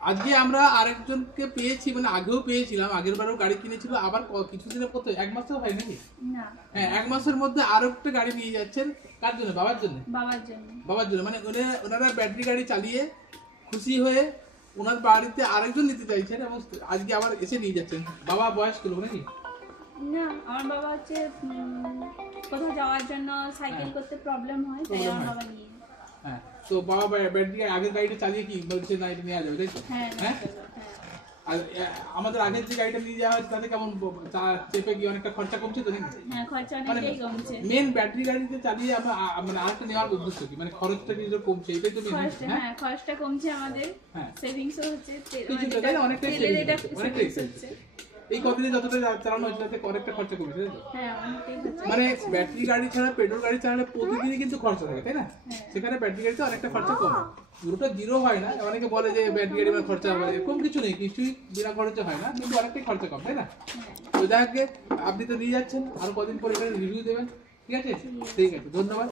আজকে আমরা আরেকজনকে পেয়েছি, মানে আগেও পেয়েছিলাম, আগের বারেও গাড়ি কিনেছিল, আবার কিছুদিনের পর, এক মাসও হয় নাকি? না, হ্যাঁ, এক মাসের মধ্যে আরো একটা গাড়ি নিয়ে যাচ্ছেন। কার জন্য? বাবার জন্য। বাবার জন্য। বাবার জন্য, মানে ওনারা ব্যাটারি গাড়ি চালিয়ে খুশি হয়ে ওনার বাড়িতে আরেকজন নিতে চাইছেন এবং আজকে আবার এসে নিয়ে যাচ্ছেন। বাবা বয়স কত নাকি? না, আমার বাবা হচ্ছে কোথাও যাওয়ার জন্য সাইকেল করতে প্রবলেম হয়, তাই আমার বাবা নিয়ে। হ্যাঁ, তো বাবা ব্যাটারি আগের গাড়িটা চালিয়ে কি বলছে না এটা নেওয়া যাবে, তাই তো? হ্যাঁ, হ্যাঁ, আর আমাদের আগের যে গাড়িটা নিয়ে যাওয়া হচ্ছে তাতে কেমন চেপে গিয়ে অনেকটা খরচা কমছে তো নাকি? হ্যাঁ, খরচা অনেকটাই কমছে। মেন ব্যাটারি গাড়িতে চালিয়ে আমরা মানে আরেকটা নেওয়ার উদ্দেশ্য কি, মানে খরচটা কি কমছে, এটাই তো মেন। হ্যাঁ, খরচটা কমছে আমাদের, সেভিংসও হচ্ছে, অনেকটাই হচ্ছে। এই কদিনে যতটা চালানো হয়েছে তাতে অনেকটা খরচা কমেছে, তাই তো? হ্যাঁ, অনেকটাই হচ্ছে। মানে ব্যাটারি গাড়ি ছাড়া পেট্রোল গাড়ি চালালে প্রতিদিনই কিন্তু খরচা থাকে, তাই না? সেখানে ব্যাটারি গাড়িতে অনেকটা খরচা কম, পুরোটা জিরো হয় না। অনেকে বলে যে ব্যাটারি গাড়ি মানে খরচা হবে, এরকম কিছু নেই, কিছুই বিনা খরচে হয় না, কিন্তু অনেকটাই খরচা কম, তাই না? তো যাকে আপনি তো নিয়ে যাচ্ছেন, আরো কদিন পরে এখানে রিভিউ দেবেন, ঠিক আছে? ঠিক আছে, ধন্যবাদ।